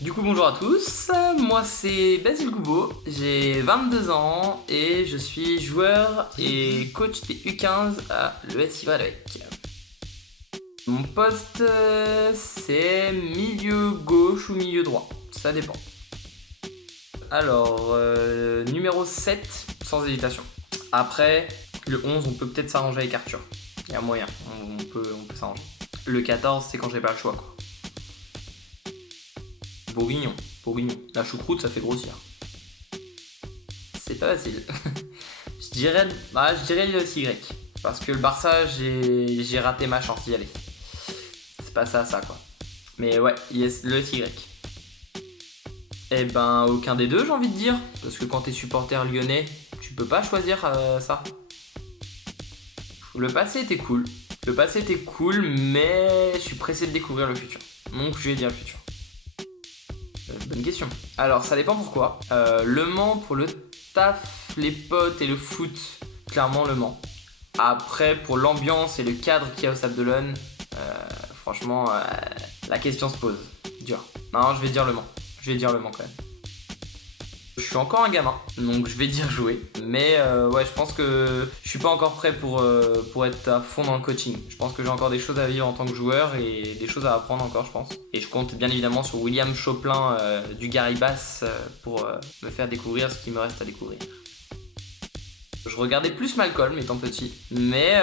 Du coup bonjour à tous, moi c'est Basile Goubeau, j'ai 22 ans et je suis joueur et coach des U15 à l'ESY. Mon poste c'est milieu gauche ou milieu droit, ça dépend. Alors numéro 7 sans hésitation. Après le 11 on peut peut-être s'arranger avec Arthur, il y a moyen, on peut s'arranger. Le 14 c'est quand j'ai pas le choix quoi. Bourguignon. La choucroute, ça fait grossir. C'est pas facile. je dirais le SY. Parce que le Barça, j'ai raté ma chance d'y aller. C'est pas ça quoi. Mais ouais, yes, le SY. Eh ben, aucun des deux, j'ai envie de dire. Parce que quand t'es supporter lyonnais, tu peux pas choisir ça. Le passé était cool. Mais je suis pressé de découvrir le futur. Donc, je vais dire le futur. Bonne question. Alors, ça dépend pourquoi. Le Mans pour le taf, les potes et le foot, clairement le Mans. Après, pour l'ambiance et le cadre qu'il y a au Stade de l'One, franchement, la question se pose. Dur. Non, je vais dire le Mans. Quand même. Je suis encore un gamin, donc je vais dire jouer. Mais ouais, je pense que je suis pas encore prêt pour être à fond dans le coaching. Je pense que j'ai encore des choses à vivre en tant que joueur et des choses à apprendre encore, je pense. Et je compte bien évidemment sur William Choplin du Garibas pour me faire découvrir ce qui me reste à découvrir. Je regardais plus Malcolm étant petit, mais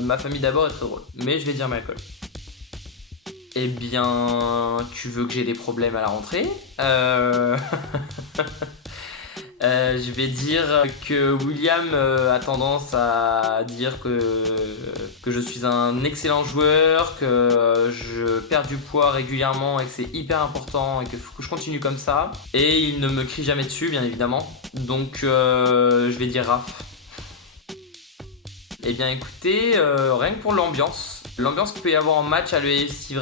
ma famille d'abord est très drôle. Mais je vais dire Malcolm. Eh bien, tu veux que j'ai des problèmes à la rentrée je vais dire que William a tendance à dire que je suis un excellent joueur, que je perds du poids régulièrement et que c'est hyper important et qu'il faut que je continue comme ça. Et il ne me crie jamais dessus, bien évidemment. Donc je vais dire Raph. Eh bien écoutez, rien que pour l'ambiance qu'il peut y avoir en match à l'ESY,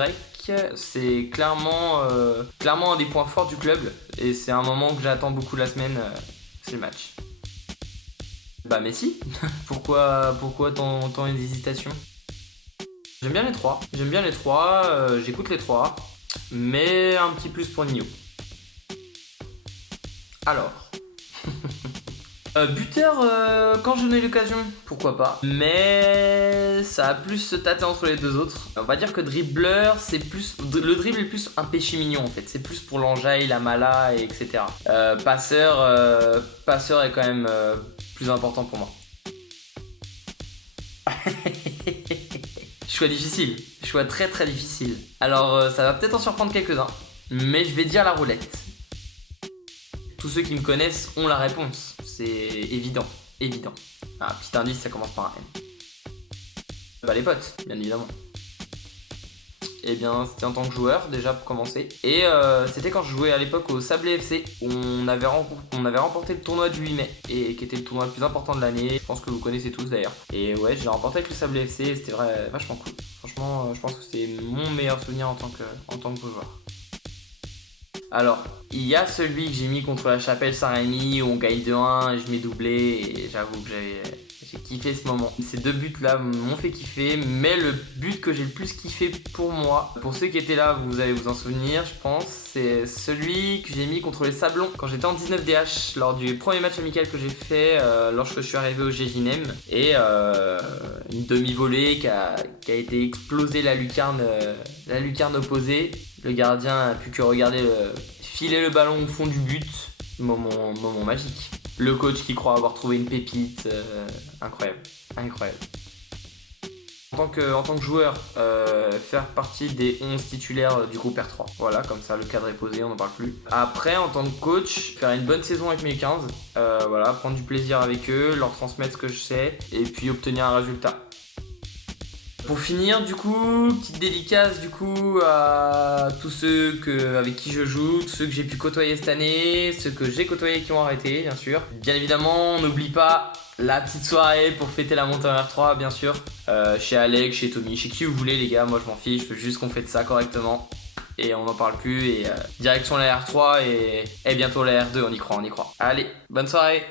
c'est clairement un des points forts du club et c'est un moment que j'attends beaucoup la semaine, c'est le match. Bah Messi, pourquoi tant d'hésitation? J'aime bien les trois, j'écoute les trois, mais un petit plus pour Nio. Alors... buteur, quand j'en ai l'occasion, pourquoi pas. Mais ça a plus se tâter entre les deux autres. On va dire que dribbleur, c'est plus... Le dribble est plus un péché mignon en fait. C'est plus pour l'enjaille, la mala, et etc. Passeur est quand même plus important pour moi. Choix très très difficile. Alors ça va peut-être en surprendre quelques-uns. Mais je vais dire la roulette. Tous ceux qui me connaissent ont la réponse. C'est évident. Ah, petit indice, ça commence par un M. Bah les potes, bien évidemment. Eh bien, c'était en tant que joueur, déjà pour commencer. Et c'était quand je jouais à l'époque au Sablé FC, où on avait remporté le tournoi du 8 mai, et qui était le tournoi le plus important de l'année. Je pense que vous connaissez tous d'ailleurs. Et ouais, je l'ai remporté avec le Sablé FC, et c'était vachement cool. Franchement, je pense que c'est mon meilleur souvenir en tant que joueur. Alors, il y a celui que j'ai mis contre la Chapelle Saint-Rémy où on gagne 2-1 et je mets doublé et j'avoue que j'ai kiffé ce moment. Ces deux buts là m'ont fait kiffer, mais le but que j'ai le plus kiffé pour moi, pour ceux qui étaient là, vous allez vous en souvenir je pense, c'est celui que j'ai mis contre les Sablons quand j'étais en 19DH lors du premier match amical que j'ai fait lorsque je suis arrivé au GJNEM et une demi-volée qui a été explosée la lucarne opposée. Le gardien a pu que regarder filer le ballon au fond du but. Moment magique. Le coach qui croit avoir trouvé une pépite. Incroyable. En tant que joueur, faire partie des 11 titulaires du groupe R3. Voilà, comme ça le cadre est posé, on n'en parle plus. Après, en tant que coach, faire une bonne saison avec mes 15. Voilà, prendre du plaisir avec eux, leur transmettre ce que je sais et puis obtenir un résultat. Pour finir, du coup, petite dédicace du coup à tous ceux avec qui je joue, tous ceux que j'ai pu côtoyer cette année, ceux que j'ai côtoyés qui ont arrêté, bien sûr. Bien évidemment, on n'oublie pas la petite soirée pour fêter la montée en R3, bien sûr. Chez Alex, chez Tommy, chez qui vous voulez les gars, moi je m'en fiche, je veux juste qu'on fête ça correctement. Et on n'en parle plus, et direction la R3 et bientôt la R2, on y croit. Allez, bonne soirée!